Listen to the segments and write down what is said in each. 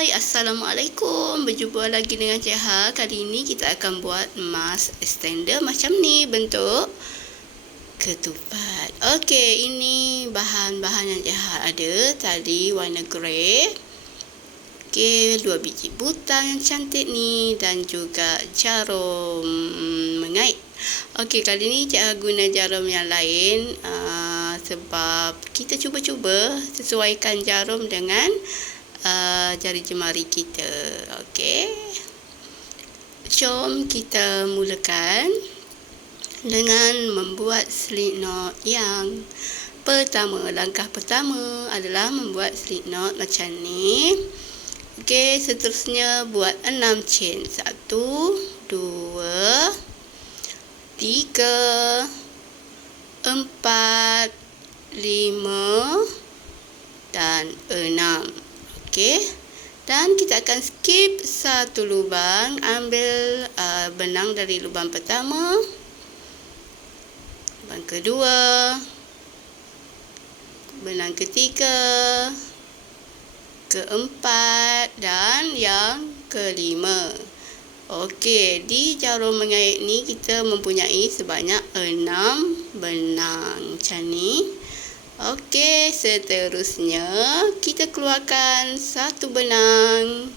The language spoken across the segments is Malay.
Hai, Assalamualaikum. Berjumpa lagi dengan Cik Ha. Kali ini kita akan buat mask extender macam ni, bentuk ketupat. Okey, ini bahan-bahan yang Cik Ha ada. Tadi warna grey. Okey, 2 biji butang yang cantik ni dan juga jarum mengait. Okey, kali ni Cik Ha guna jarum yang lain sebab kita cuba-cuba sesuaikan jarum dengan jari jemari kita. Okey. Jom kita mulakan dengan membuat slip knot yang pertama. Langkah pertama adalah membuat slip knot macam ni. Okey, seterusnya buat 6 chain. 1, 2, 3, 4, 5 dan 6. Okey, dan kita akan skip satu lubang, ambil benang dari lubang pertama, lubang kedua, benang ketiga, keempat dan yang kelima. Okey, di jarum mengait ni kita mempunyai sebanyak 6 benang macam ni. Okey, seterusnya kita keluarkan satu benang.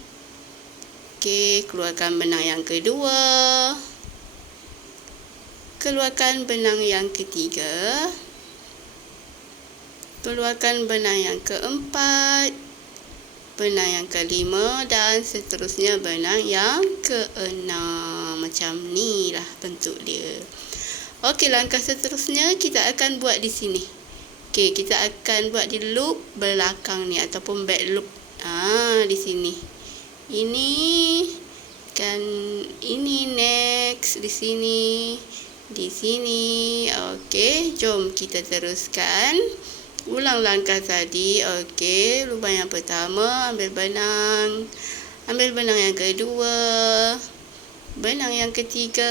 Okey, keluarkan benang yang kedua. Keluarkan benang yang ketiga. Keluarkan benang yang keempat. Benang yang kelima dan seterusnya benang yang keenam. Macam ni lah bentuk dia. Okey, langkah seterusnya kita akan buat di sini. Okey, kita akan buat di loop belakang ni ataupun back loop. Di sini. Ini kan, ini next di sini, di sini. Okey, jom kita teruskan. Ulang langkah tadi. Okey, lubang yang pertama ambil benang. Ambil benang yang kedua. Benang yang ketiga.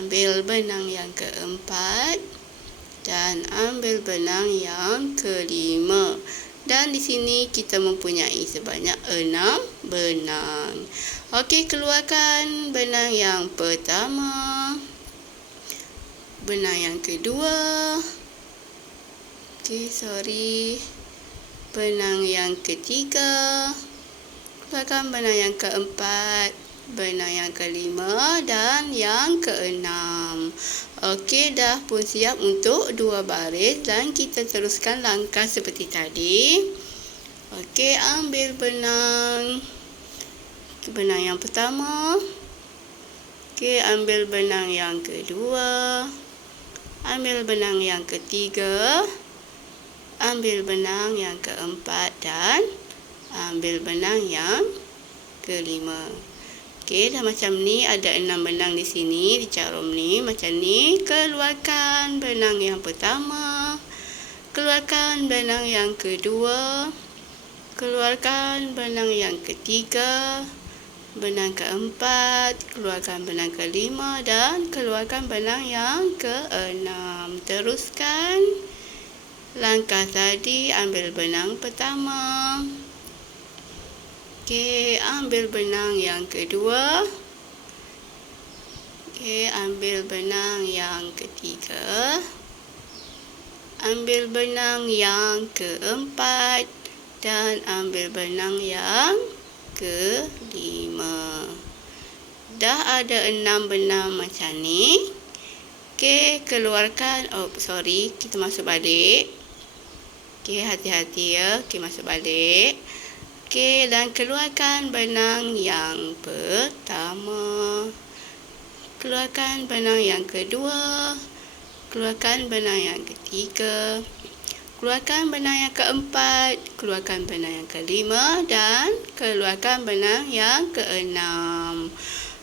Ambil benang yang keempat. Dan ambil benang yang kelima. Dan di sini kita mempunyai sebanyak 6 benang. Okey, keluarkan benang yang pertama. Benang yang kedua. Okey, benang yang ketiga. Keluarkan benang yang keempat. Benang yang kelima dan yang keenam. Okey, dah pun siap untuk 2 baris dan kita teruskan langkah seperti tadi. Okey, ambil benang. Benang yang pertama. Okey, ambil benang yang kedua. Ambil benang yang ketiga. Ambil benang yang keempat dan ambil benang yang kelima. Okey, dah macam ni, ada 6 benang di sini, di jarum ni, macam ni. Keluarkan benang yang pertama. Keluarkan benang yang kedua. Keluarkan benang yang ketiga. Benang keempat. Keluarkan benang kelima dan keluarkan benang yang keenam. Teruskan langkah tadi, ambil benang pertama. Okey, ambil benang yang kedua. Okey, ambil benang yang ketiga. Ambil benang yang keempat. Dan ambil benang yang kelima. Dah ada 6 benang macam ni. Okey, keluarkan. Kita masuk balik. Okey, hati-hati ya. Okey, masuk balik. Okey, dan keluarkan benang yang pertama. Keluarkan benang yang kedua. Keluarkan benang yang ketiga. Keluarkan benang yang keempat. Keluarkan benang yang kelima dan keluarkan benang yang keenam.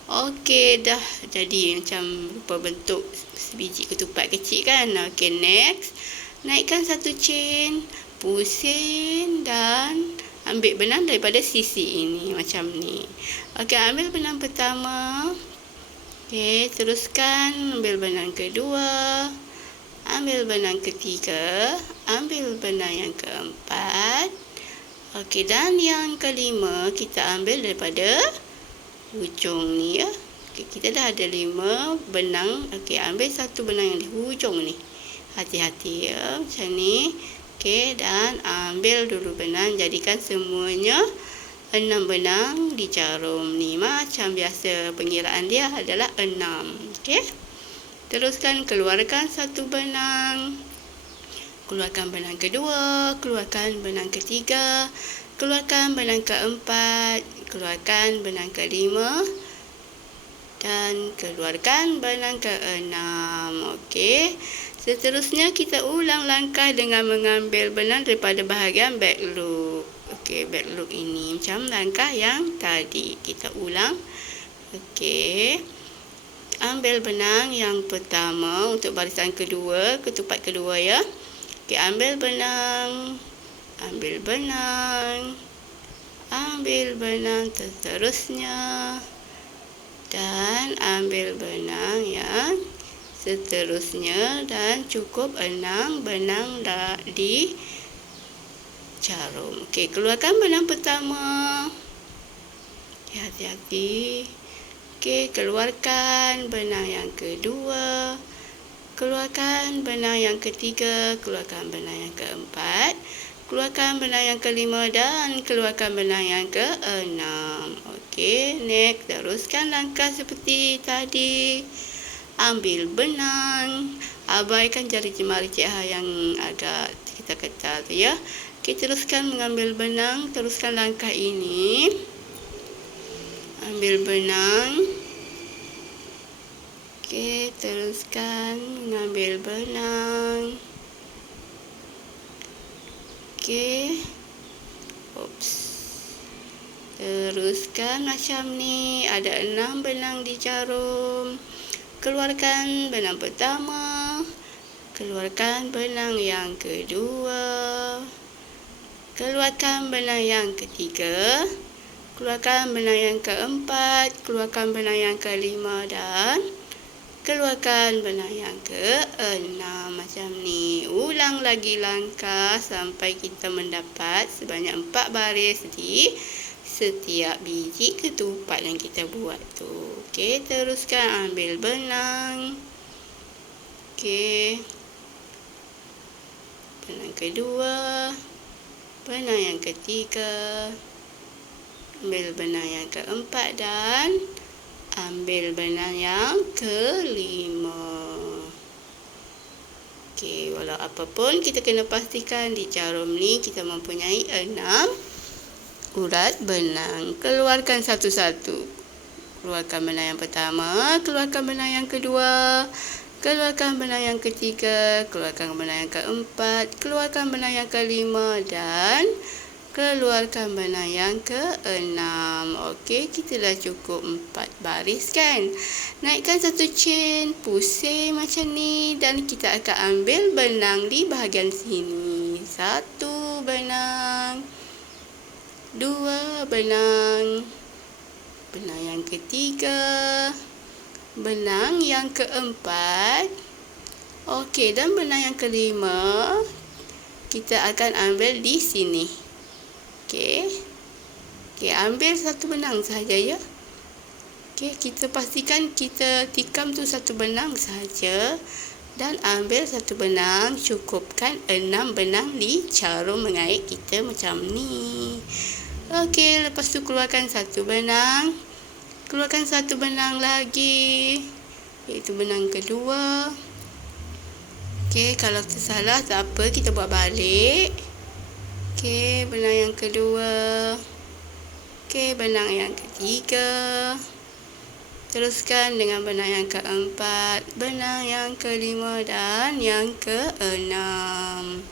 Okey, dah jadi macam rupa bentuk sebiji ketupat kecil kan. Okey, next. Naikkan satu chain, pusing dan ambil benang daripada sisi ini macam ni. Okey, ambil benang pertama. Okey, teruskan ambil benang kedua. Ambil benang ketiga. Ambil benang yang keempat. Okey, dan yang kelima kita ambil daripada hujung ni ya. Okey, kita dah ada 5 benang. Okey, ambil satu benang yang di hujung ni. Hati-hati ya, macam ni. Okey, dan ambil dulu benang, jadikan semuanya 6 benang di jarum ni. Macam biasa pengiraan dia adalah 6. Okey. Teruskan keluarkan satu benang. Keluarkan benang kedua, keluarkan benang ketiga, keluarkan benang keempat, keluarkan benang kelima dan keluarkan benang keenam. Okey. Seterusnya kita ulang langkah dengan mengambil benang daripada bahagian back loop. Okey, back loop ini macam langkah yang tadi. Kita ulang. Okey. Ambil benang yang pertama untuk barisan kedua, ketupat kedua ya. Okey, ambil benang, ambil benang, ambil benang seterusnya dan ambil benang yang seterusnya dan cukup 6 benang di jarum. Okey, keluarkan benang pertama. Hati-hati. Okey, keluarkan benang yang kedua. Keluarkan benang yang ketiga, keluarkan benang yang keempat, keluarkan benang yang kelima dan keluarkan benang yang keenam. Okey, next, teruskan langkah seperti tadi. Ambil benang, abaikan jari jemari Cik Ha yang agak ketal-ketal tu ya. Okey, teruskan mengambil benang, teruskan langkah ini. Ambil benang. Okey, teruskan mengambil benang. Okey. Oops. Teruskan macam ni. Ada 6 benang di jarum. Keluarkan benang pertama. Keluarkan benang yang kedua. Keluarkan benang yang ketiga. Keluarkan benang yang keempat. Keluarkan benang yang kelima dan keluarkan benang yang keenam. Macam ni. Ulang lagi langkah sampai kita mendapat sebanyak 4 baris di setiap biji ketupat yang kita buat tu. Okey, teruskan ambil benang. Okey. Benang kedua. Benang yang ketiga. Ambil benang yang keempat dan ambil benang yang kelima. Okey, walau apapun kita kena pastikan di jarum ni kita mempunyai 6 urat benang. Keluarkan satu-satu. Keluarkan benang yang pertama, keluarkan benang yang kedua, keluarkan benang yang ketiga, keluarkan benang yang keempat, keluarkan benang yang kelima dan keluarkan benang yang keenam. Okey, kita dah cukup 4 baris kan. Naikkan satu chain, pusing macam ni dan kita akan ambil benang di bahagian sini. 1 benang, 2 benang, benang yang ketiga, benang yang keempat. Okey, dan benang yang kelima kita akan ambil di sini. Okey. Okey, ambil satu benang sahaja ya. Okey, kita pastikan kita tikam tu satu benang sahaja dan ambil satu benang, cukupkan 6 benang di jarum mengait kita macam ni. Okey, lepas tu keluarkan satu benang. Keluarkan satu benang lagi, iaitu benang kedua. Okey, kalau tersalah tak apa, kita buat balik. Okey, benang yang kedua. Okey, benang yang ketiga. Teruskan dengan benang yang keempat, benang yang kelima dan yang keenam.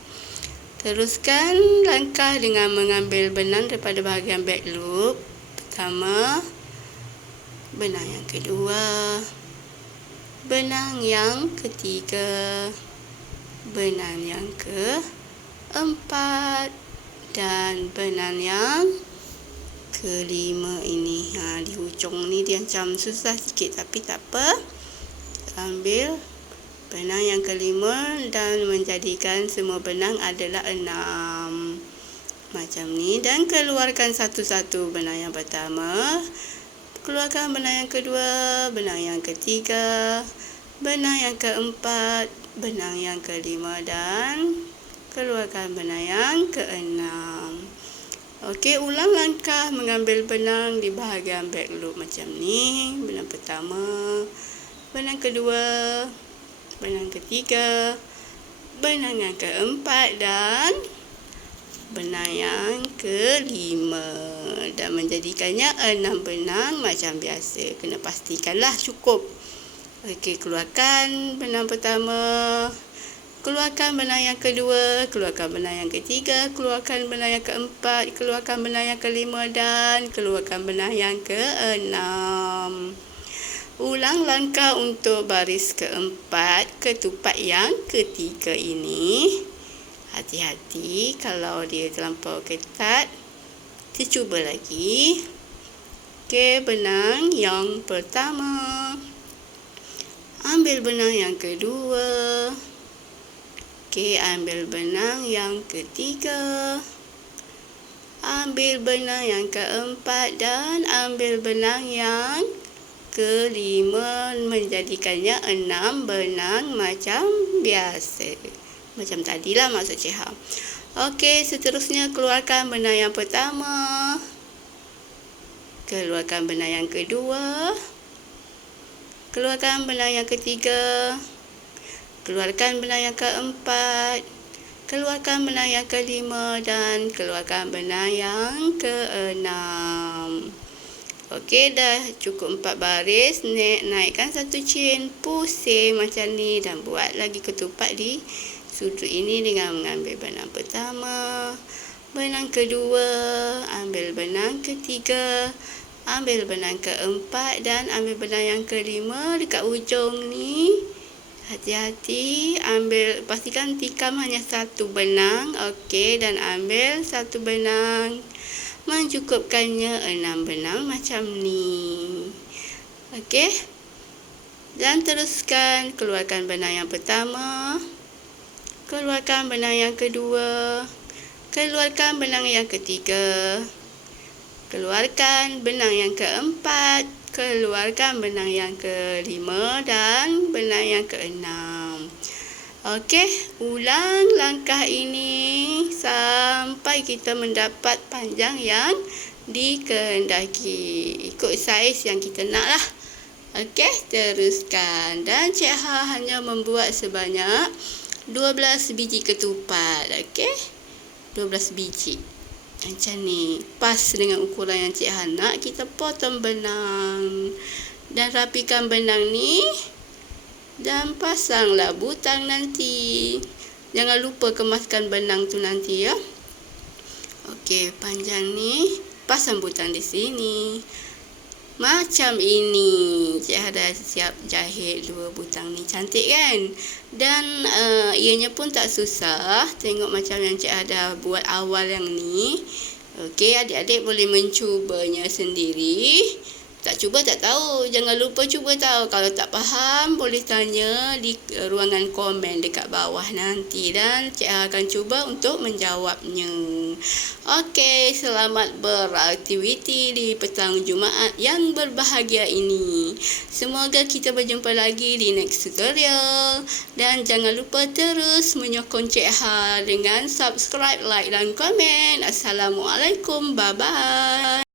Teruskan langkah dengan mengambil benang daripada bahagian back loop. Pertama, benang yang kedua, benang yang ketiga, benang yang keempat dan benang yang kelima ini. Di hujung ni dia macam susah sikit tapi tak apa. Ambil benang yang kelima dan menjadikan semua benang adalah 6. Macam ni. Dan keluarkan satu-satu benang yang pertama. Keluarkan benang yang kedua, benang yang ketiga, benang yang keempat, benang yang kelima dan keluarkan benang yang keenam. Okey, ulang langkah mengambil benang di bahagian back loop macam ni. Benang pertama, benang kedua, benang ketiga, benang yang keempat dan benang yang kelima, dan menjadikannya 6 benang macam biasa. Kena pastikanlah cukup. Okey, keluarkan benang pertama, keluarkan benang yang kedua, keluarkan benang yang ketiga, keluarkan benang yang keempat, keluarkan benang yang kelima dan keluarkan benang yang keenam. Ulang langkah untuk baris keempat, ketupat yang ketiga ini. Hati-hati kalau dia terlampau ketat. Kita cuba lagi. Okey, benang yang pertama. Ambil benang yang kedua. Okey, ambil benang yang ketiga. Ambil benang yang keempat dan ambil benang yang kelima, menjadikannya 6 benang macam biasa. Macam tadilah maksud Cik Ha. Okey, seterusnya keluarkan benang yang pertama. Keluarkan benang yang kedua. Keluarkan benang yang ketiga. Keluarkan benang yang keempat. Keluarkan benang yang kelima dan keluarkan benang yang keenam. Okey, dah cukup 4 baris. Naikkan satu chain, pusing macam ni dan buat lagi ketupat di sudut ini dengan mengambil benang pertama, benang kedua, ambil benang ketiga, ambil benang keempat dan ambil benang yang kelima dekat ujung ni. Hati-hati, pastikan tikam hanya satu benang. Okey, dan ambil satu benang. Mencukupkannya 6 benang macam ni. Okey. Dan teruskan, keluarkan benang yang pertama. Keluarkan benang yang kedua. Keluarkan benang yang ketiga. Keluarkan benang yang keempat. Keluarkan benang yang kelima dan benang yang keenam. Okey, ulang langkah ini sampai kita mendapat panjang yang dikehendaki. Ikut saiz yang kita nak lah. Okey, teruskan. Dan Cik Ha hanya membuat sebanyak 12 biji ketupat. Okey, 12 biji macam ni. Pas dengan ukuran yang Cik Ha nak. Kita potong benang dan rapikan benang ni dan pasanglah butang nanti. Jangan lupa kemaskan benang tu nanti ya. Okey, panjang ni pasang butang di sini. Macam ini. Cik Ha dah siap jahit 2 butang ni. Cantik kan? Dan ianya pun tak susah. Tengok macam yang Cik Ha dah buat awal yang ni. Okey, adik-adik boleh mencubanya sendiri. Tak cuba tak tahu. Jangan lupa cuba tahu. Kalau tak faham, boleh tanya di ruangan komen dekat bawah nanti. Dan Cik Ha akan cuba untuk menjawabnya. Okey, selamat beraktiviti di petang Jumaat yang berbahagia ini. Semoga kita berjumpa lagi di next tutorial. Dan jangan lupa terus menyokong Cik Ha dengan subscribe, like dan komen. Assalamualaikum. Bye-bye.